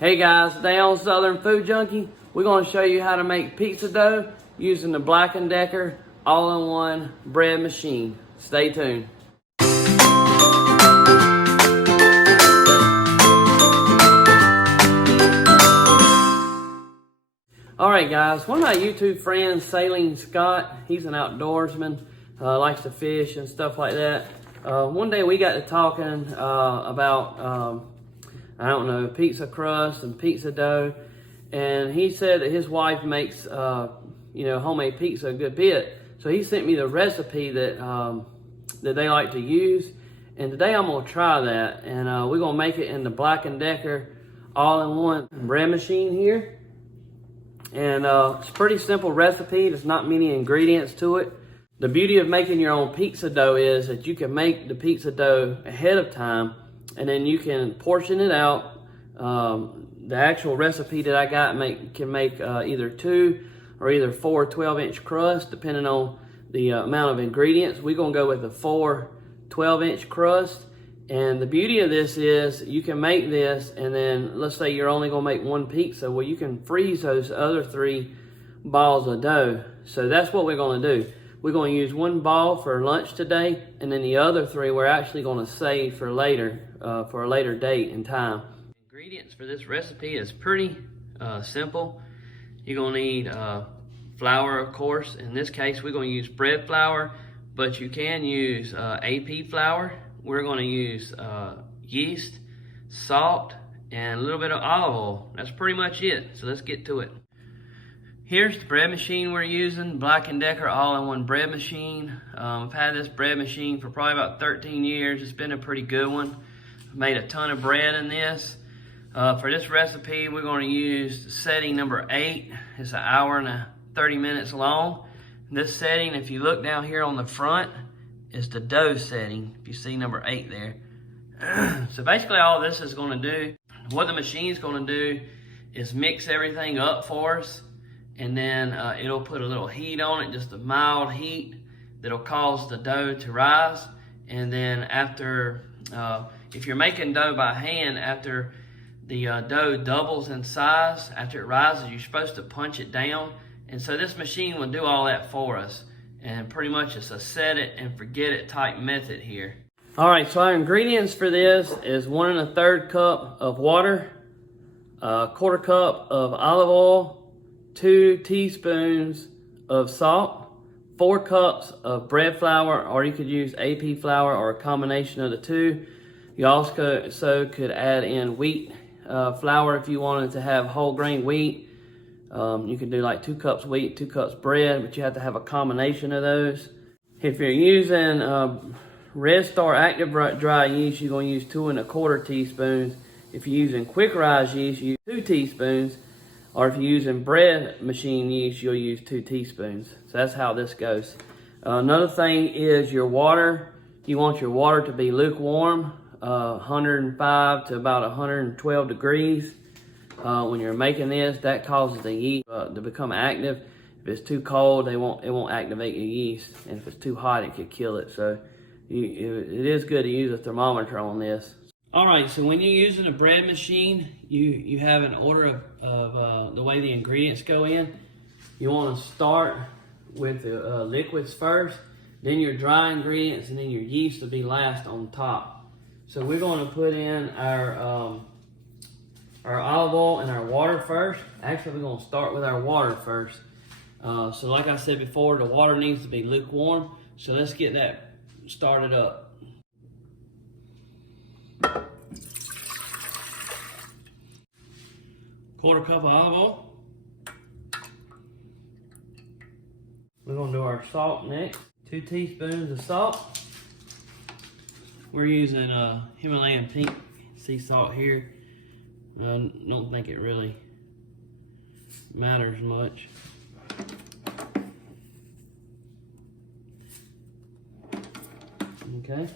Hey guys, today on Southern Food Junkie, we're going to show you how to make pizza dough using the Black & Decker all-in-one bread machine. Stay tuned. Alright guys, one of my YouTube friends, Saline Scott, he's an outdoorsman, likes to fish and stuff like that. One day we got to talking about I don't know, pizza crust and pizza dough. And he said that his wife makes, homemade pizza a good bit. So he sent me the recipe that that they like to use. And today I'm gonna try that. And we're gonna make it in the Black & Decker all-in-one bread machine here. And it's a pretty simple recipe. There's not many ingredients to it. The beauty of making your own pizza dough is that you can make the pizza dough ahead of time, and then you can portion it out. The actual recipe that I got can make either 2 or either 4 12-inch crusts, depending on the amount of ingredients. We're gonna go with the 4 12-inch crust. And the beauty of this is you can make this, and then let's say you're only gonna make 1 pizza. Well, you can freeze those other 3 balls of dough. So that's what we're gonna do. We're going to use 1 ball for lunch today, and then the other 3 we're actually going to save for later, for a later date and time. Ingredients for this recipe is pretty simple. You're going to need flour, of course. In this case, we're going to use bread flour, but you can use AP flour. We're going to use yeast, salt, and a little bit of olive oil. That's pretty much it. So let's get to it. Here's the bread machine we're using, Black & Decker all-in-one bread machine. I've had this bread machine for probably about 13 years. It's been a pretty good one. I've made a ton of bread in this. For this recipe, we're going to use setting number 8. It's 1 hour and 30 minutes long. This setting, if you look down here on the front, is the dough setting. If you see number 8 there. So basically all this is going to do, what the machine's going to do is mix everything up for us. And then it'll put a little heat on it, just a mild heat that'll cause the dough to rise. And then after, if you're making dough by hand, after the dough doubles in size, after it rises, you're supposed to punch it down. And so this machine will do all that for us. And pretty much it's a set it and forget it type method here. All right, so our ingredients for this is 1 1/3 cup of water, 1/4 cup of olive oil, 2 teaspoons of salt, 4 cups of bread flour, or you could use AP flour or a combination of the 2. You also could add in wheat flour if you wanted to have whole grain wheat. You can do like 2 cups wheat, 2 cups bread, but you have to have a combination of those. If you're using Red Star Active Dry yeast, you're going to use 2 1/4 teaspoons. If you're using Quick Rise yeast, you use 2 teaspoons. Or if you're using bread machine yeast, you'll use 2 teaspoons. So that's how this goes. Another thing is your water. You want your water to be lukewarm, 105 to about 112 degrees. When you're making this, that causes the yeast to become active. If it's too cold, it won't activate your yeast. And if it's too hot, it could kill it. So it is good to use a thermometer on this. All right, so when you're using a bread machine, you have an order of the way the ingredients go in. You want to start with the liquids first, then your dry ingredients, and then your yeast will be last on top. So we're going to put in our olive oil and our water first. Actually, we're going to start with our water first. So like I said before, the water needs to be lukewarm. So let's get that started up. 1/4 cup of olive oil. We're going to do our salt next. 2 teaspoons of salt. We're using Himalayan pink sea salt here. I don't think it really matters much. Okay.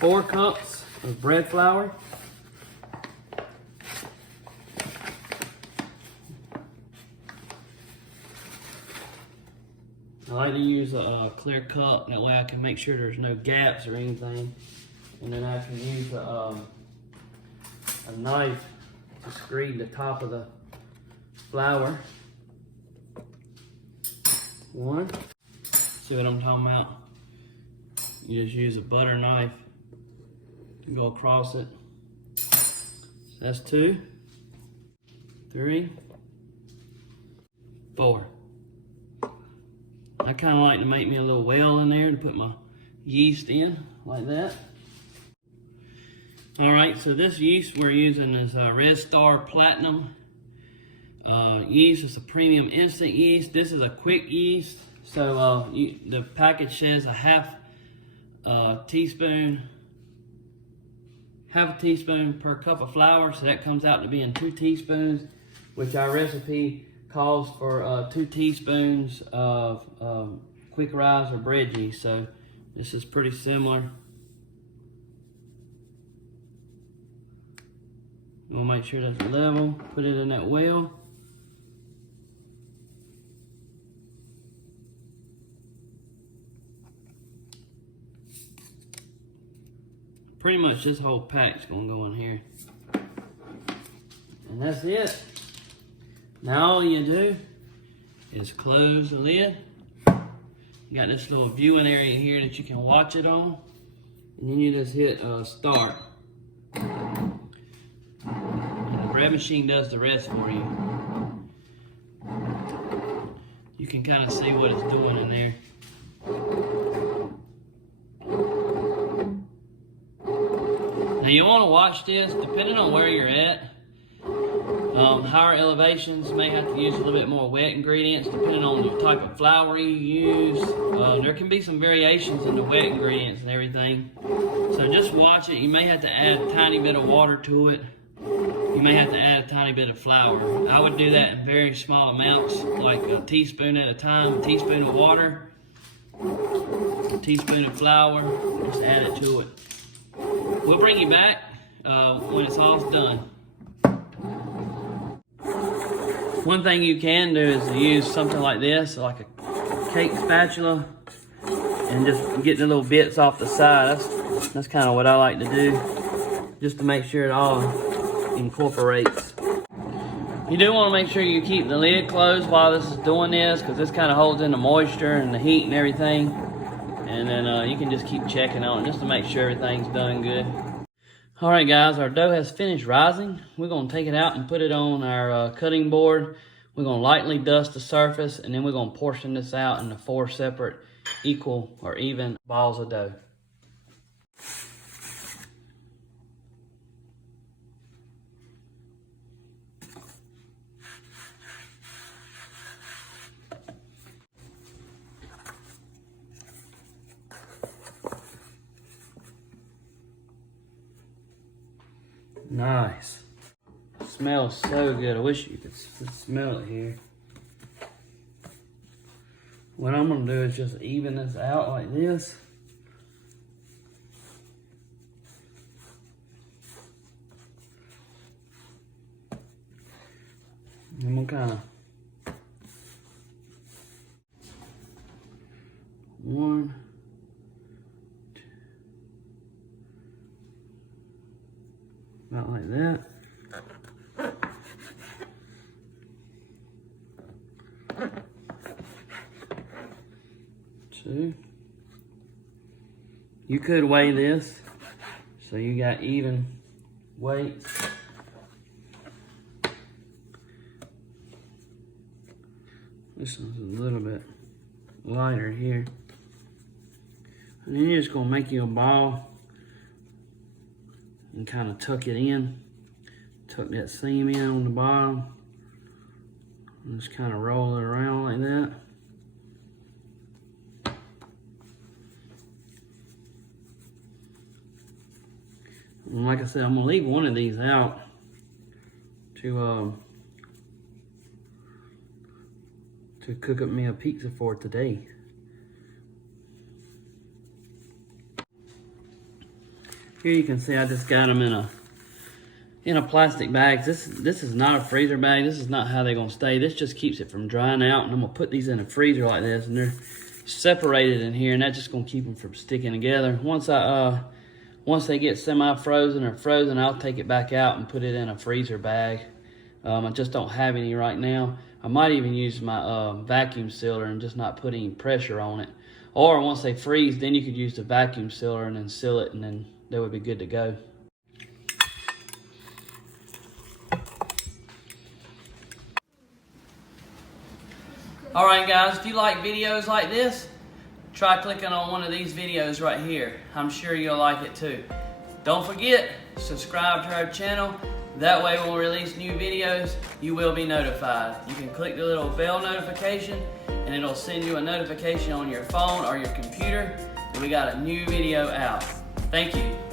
4 cups of bread flour. I like to use a clear cup, that way I can make sure there's no gaps or anything. And then I can use a knife to screed the top of the flour. One. See what I'm talking about? You just use a butter knife to go across it. So that's 2, 3, 4. I kind of like to make me a little well in there to put my yeast in, like that. All right, so this yeast we're using is Red Star Platinum yeast. It's a premium instant yeast. This is a quick yeast. So the package says half a teaspoon per cup of flour. So that comes out to being 2 teaspoons, which our recipe calls for 2 teaspoons of quick rise or bread yeast. So this is pretty similar. We'll make sure that's level, put it in that well. Pretty much this whole pack's gonna go in here. And that's it. Now all you do is close the lid. You got this little viewing area here that you can watch it on. And then you just hit start. And the bread machine does the rest for you. You can kind of see what it's doing in there. Now you want to watch this, depending on where you're at. Higher elevations may have to use a little bit more wet ingredients, depending on the type of flour you use. There can be some variations in the wet ingredients and everything. So just watch it. You may have to add a tiny bit of water to it. You may have to add a tiny bit of flour. I would do that in very small amounts, like a teaspoon at a time. A teaspoon of water, a teaspoon of flour, just add it to it. We'll bring you back when it's all done. One thing you can do is to use something like this, like a cake spatula, and just get the little bits off the side. That's kind of what I like to do, just to make sure it all incorporates. You do want to make sure you keep the lid closed while this is doing this, because this kind of holds in the moisture and the heat and everything. And then you can just keep checking on it just to make sure everything's done good. All right, guys, our dough has finished rising. We're going to take it out and put it on our cutting board. We're going to lightly dust the surface, and then we're going to portion this out into 4 separate equal or even balls of dough. Nice. Smells so good. I wish you could smell it here. What I'm gonna do is just even this out like this. I'm gonna kind of one, about like that. Two. You could weigh this, so you got even weights. This one's a little bit lighter here. And then you're just gonna make you a ball and kind of tuck it in. Tuck that seam in on the bottom. And just kind of roll it around like that. And like I said, I'm gonna leave one of these out to cook up me a pizza for today. Here you can see I just got them in a plastic bag. This is not a freezer bag. This is not how they're gonna stay. This just keeps it from drying out, and I'm gonna put these in a freezer like this, and they're separated in here, and that's just gonna keep them from sticking together. Once Once they get semi-frozen or frozen, I'll take it back out and put it in a freezer bag. I just don't have any right now. I might even use my vacuum sealer and just not put any pressure on it. Or once they freeze, then you could use the vacuum sealer and then seal it, and then they would be good to go. All right, guys, if you like videos like this, try clicking on one of these videos right here. I'm sure you'll like it too. Don't forget, subscribe to our channel. That way when we release new videos, you will be notified. You can click the little bell notification and it'll send you a notification on your phone or your computer that we got a new video out. Thank you.